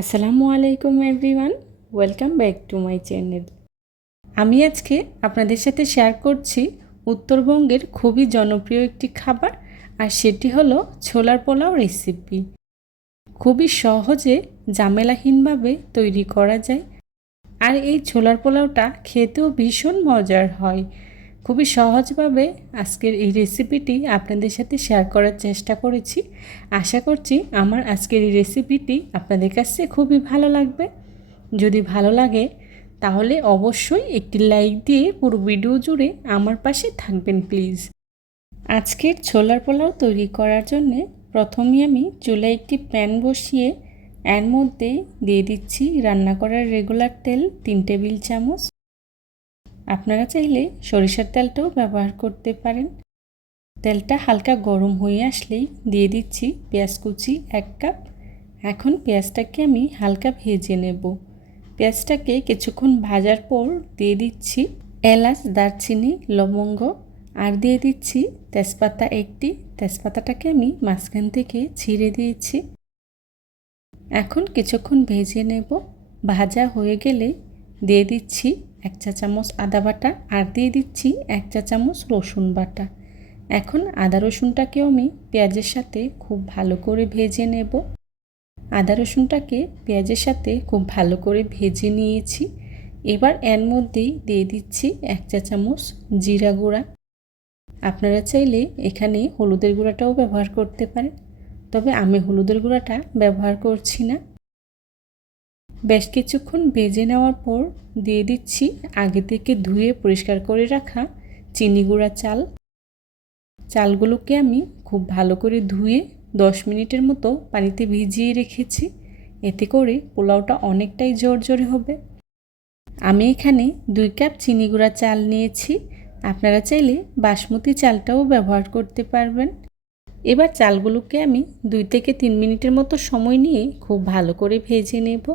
আসসালামু আলাইকুম everyone, welcome back to my channel. আমি আজকে আপনাদের সাথে শেয়ার করছি উত্তরবঙ্গের খুবই জনপ্রিয় একটি খাবার, আর সেটি হলো ছোলার পোলাও রেসিপি খুবই সহজে ঝামেলাহীনভাবে তৈরি করা যায়, আর এই ছোলার পোলাওটা খেতেও ভীষণ মজার হয়। খুবই সহজভাবে আজকের এই রেসিপিটি আপনাদের সাথে শেয়ার করার চেষ্টা করেছি। আশা করছি আমার আজকের এই রেসিপিটি আপনাদের কাছে খুবই ভালো লাগবে। যদি ভালো লাগে, তাহলে অবশ্যই একটি লাইক দিয়ে পুরো ভিডিও জুড়ে আমার পাশে থাকবেন প্লিজ আজকের ছোলার পোলাও তৈরি করার জন্যে প্রথমে আমি চুলায় একটি প্যান বসিয়ে, এর মধ্যে দিয়ে দিচ্ছি রান্না করার রেগুলার তেল, তিন টেবিল চামচ। আপনারা চাইলে সরিষার তেলটাও ব্যবহার করতে পারেন। তেলটা হালকা গরম হয়ে আসলেই দিয়ে দিচ্ছি পেঁয়াজ কুচি এক কাপ। এখন পেঁয়াজটাকে আমি হালকা ভেজে নেব। পেঁয়াজটাকে কিছুক্ষণ ভাজার পর দিয়ে দিচ্ছি এলাচ, দারচিনি, লবঙ্গ আর দিয়ে দিচ্ছি তেজপাতা একটি। তেজপাতাটাকে আমি মাঝখান থেকে ছিঁড়ে দিয়েছি। এখন কিছুক্ষণ ভেজে নেব। ভাজা হয়ে গেলে দিয়ে দিচ্ছি এক চা চামচ আদা বাটা আর দিয়ে দিচ্ছি এক চা চামচ রসুন বাটা। এখন আদা রসুনটাকেও আমি পেঁয়াজের সাথে খুব ভালো করে ভেজে নেব। আদা রসুনটাকে পেঁয়াজের সাথে খুব ভালো করে ভেজে নিয়েছি। এবার এর মধ্যেই দিয়ে দিচ্ছি এক চা চামচ জিরা গুঁড়া। আপনারা চাইলে এখানে হলুদের গুঁড়াটাও ব্যবহার করতে পারেন। তবে আমি হলুদের গুঁড়াটা ব্যবহার করছি না। বেশ কিছুক্ষণ ভেজে নেওয়ার পর দিয়ে দিচ্ছি আগে থেকে ধুয়ে পরিষ্কার করে রাখা চিনি গুঁড়া চাল। চালগুলোকে আমি খুব ভালো করে ধুয়ে দশ মিনিটের মতো পানিতে ভিজিয়ে রেখেছি। এতে করে পোলাওটা অনেকটাই জোরে হবে। আমি এখানে দুই কাপ চিনি গুঁড়া চাল নিয়েছি। আপনারা চাইলে বাসমতি চালটাও ব্যবহার করতে পারবেন। এবার চালগুলোকে আমি দুই থেকে তিন মিনিটের মতো সময় নিয়ে খুব ভালো করে ভেজে নেব।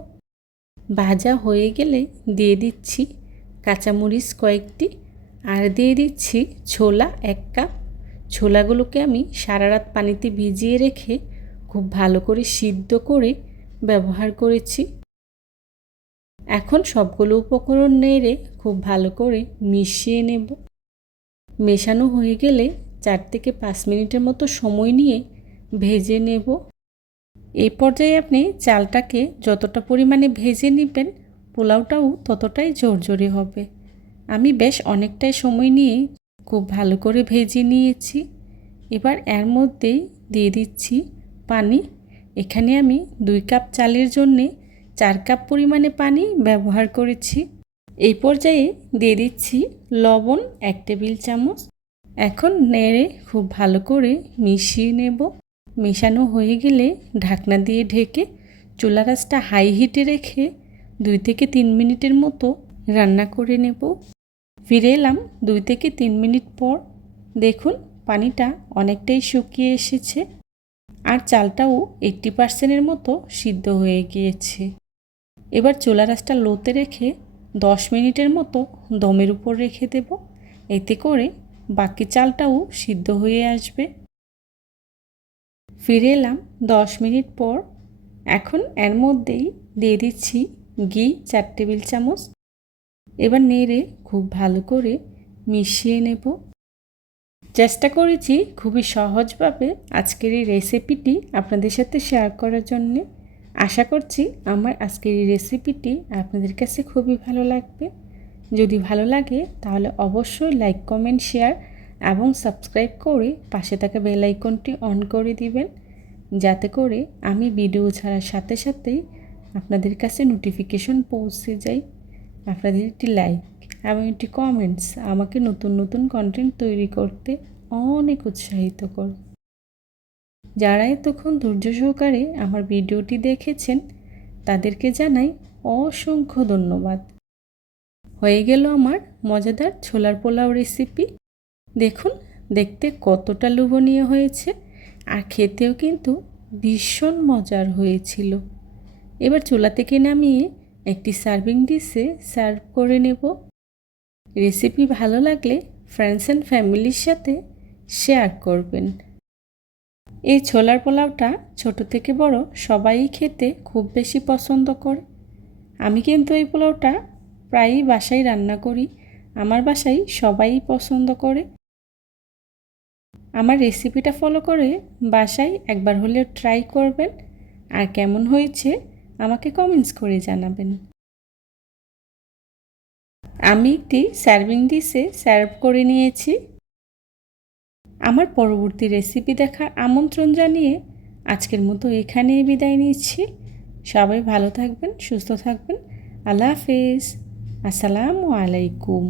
ভাজা হয়ে গেলে দিয়ে দিচ্ছি কাঁচামরিচ কয়েকটি আর দিয়ে দিচ্ছি ছোলা এক কাপ। ছোলাগুলোকে আমি সারা রাত পানিতে ভিজিয়ে রেখে খুব ভালো করে সিদ্ধ করে ব্যবহার করেছি। এখন সবগুলো উপকরণ নেড়ে খুব ভালো করে মিশিয়ে নেব। মেশানো হয়ে গেলে চার থেকে পাঁচ মিনিটের মতো সময় নিয়ে ভেজে নেব। এই পর্যায়ে আপনি চালটাকে যতটা পরিমাণে ভেজে নেবেন, পোলাওটাও ততটাই জোরজোরে হবে। আমি বেশ অনেকটাই সময় নিয়ে খুব ভালো করে ভেজে নিয়েছি। এবার এর মধ্যেই দিয়ে দিচ্ছি পানি। এখানে আমি দুই কাপ চালের জন্যে চার কাপ পরিমাণে পানি ব্যবহার করেছি। এই পর্যায়ে দিয়ে দিচ্ছি লবণ এক টেবিল চামচ। এখন নেড়ে খুব ভালো করে মিশিয়ে নেব। মেশানো হয়ে গেলে ঢাকনা দিয়ে ঢেকে চুলা গাছটা হাই হিটে রেখে দুই থেকে তিন মিনিটের মতো রান্না করে নেব। ফিরে এলাম দুই থেকে তিন মিনিট পর। দেখুন, পানিটা অনেকটাই শুকিয়ে এসেছে আর চালটাও এইট্টি পার্সেন্টের মতো সিদ্ধ হয়ে গিয়েছে। এবার চুলা রাসটা লোতে রেখে দশ মিনিটের মতো দমের উপর রেখে দেব। এতে করে বাকি চালটাও সিদ্ধ হয়ে আসবে। ফিরে এলাম দশ মিনিট পর। এখন এর মধ্যেই দিয়ে দিচ্ছি ঘি, চার টেবিল চামচ। এবার নেড়ে খুব ভালো করে মিশিয়ে নেব। চেষ্টা করেছি খুবই সহজভাবে আজকের এই রেসিপিটি আপনাদের সাথে শেয়ার করার জন্যে। আশা করছি আমার আজকের এই রেসিপিটি আপনাদের কাছে খুবই ভালো লাগবে। যদি ভালো লাগে তাহলে অবশ্যই লাইক, কমেন্ট, শেয়ার এবং সাবস্ক্রাইব করে পাশে থাকা বেল আইকনটি অন করে দিবেন, যাতে করে আমি ভিডিও ছাড়ার সাথে সাথেই আপনাদের কাছে নোটিফিকেশন পৌঁছে যায়। আপনাদের একটি লাইক এবং একটি কমেন্টস আমাকে নতুন নতুন কন্টেন্ট তৈরি করতে অনেক উৎসাহিত কর। যারা এতক্ষণ ধৈর্য সহকারে আমার ভিডিওটি দেখেছেন, তাদেরকে জানাই অসংখ্য ধন্যবাদ। হয়ে গেল আমার মজাদার ছোলার পোলাও রেসিপি দেখুন, দেখতে কতটা লোভনীয় হয়েছে আর খেতেও কিন্তু ভীষণ মজার হয়েছিল। এবার চুলা থেকে নামিয়ে একটি সার্ভিং ডিশে সার্ভ করে নেব। রেসিপি ভালো লাগলে ফ্রেন্ডস অ্যান্ড ফ্যামিলির সাথে শেয়ার করবেন। এই ছোলার পোলাওটা ছোট থেকে বড় সবাই খেতে খুব বেশি পছন্দ করে। আমি কিন্তু এই পোলাওটা প্রায়ই বাসায় রান্না করি, আমার বাসায় সবাই পছন্দ করে। আমার রেসিপিটা ফলো করে বাসায় একবার হলেও ট্রাই করবেন। আর কেমন হয়েছে আমাকে কমেন্টস করে জানাবেন। আমি একটি সার্ভিং ডিশে সার্ভ করে নিয়েছি। আমার পরবর্তী রেসিপি দেখার আমন্ত্রণ জানিয়ে আজকের মতো এখানেই বিদায় নিচ্ছি। সবাই ভালো থাকবেন, সুস্থ থাকবেন। আল্লাহ হাফেজ। আসসালামু আলাইকুম।